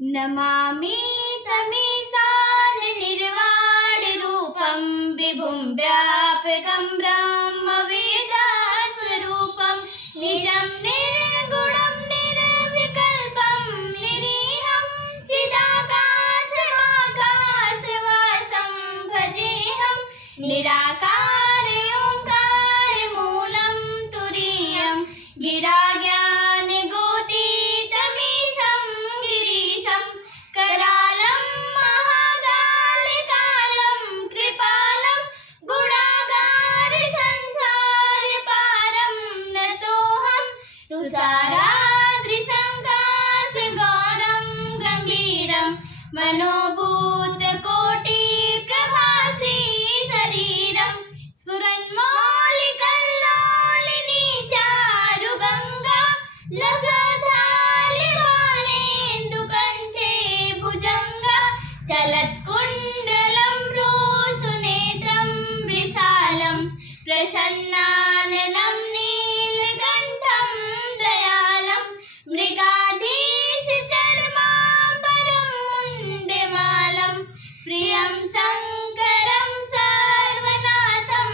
नमामि समीशान निर्वाण रूपं विभुं व्यापकं ब्रह्मवेदस्वरूपं निजं निर्गुणं निर्विकल्पं निरीहं चिदाकाशमाकाशवासं भजेऽहं निराकार ओङ्कारमूलं तुरीयं गिराज्ञानगोतीतमीशं गिरीशं करालं महाकालकालं कृपालं गुणागारसंसारपारं नतोऽहं तुषाराद्रिसङ्काशगौरं गम्भीरं मनोभूतकोटिप्रभाश्री शरीरं स्फुरन्मौलिकल्लोलिनी चारुगङ्गा लसद्धालिमालेन्दुकण्ठे भुजङ्गा चलत्कुण्डलं भ्रूसुनेत्रं वृषालं प्रसन्नाननं नीलकण्ठं दयालं मृगाधीशचर्माम्बरं मुण्डमालं प्रियं शङ्करं सर्वनाथं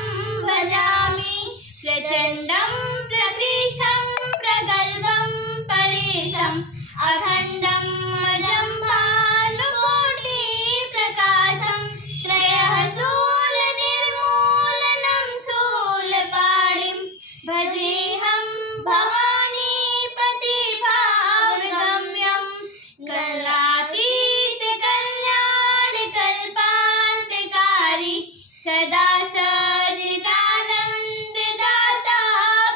भजामि प्रचण्डं प्रकृष्टं प्रगल्भं परेशम् अखण्डं अजं भानुकोटिप्रकाशं त्रयः शूलनिर्मूलनं शूलपाणिं भजेऽहं भवानीपतिभावगम्यं कलातीतकल्याणकल्पान्तकारी सदा सच्चिदानन्ददाता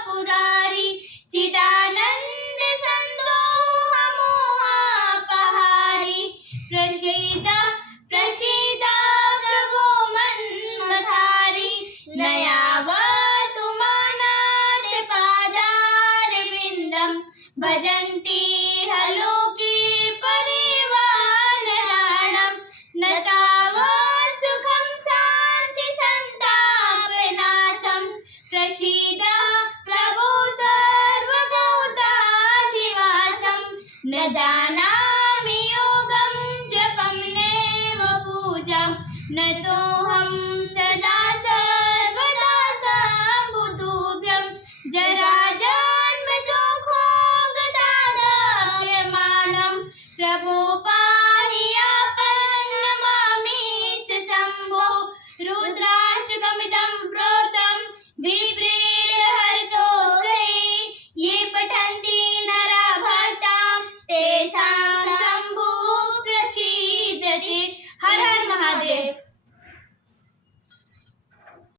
पुरारी चिदानन्दसन्दोहमोहापहारी प्रसीद प्रसीद प्रभो मन्मथारी न यावतु मानादिपादारविन्दं भजन्ति हलोके परिवानराणां न तावत् सुखं शान्ति सन्तापनाशं प्रसीद प्रभो सर्वभूताधिवासं न जानामि योगं जपं नैव पूजां नतोऽहं सदा सर्वदा शम्भुतुभ्यं जराजन्मदुःखोगतादप्यमानं प्रभो पाहि आपन्नमामि शम्भो रुद्राष्टकमिदं प्रोक्तं विप्रीडहर्तोऽस्यै ये पठन्ति नरा भक्तां तेषां शम्भुः प्रसीदति। हर हर महादेव।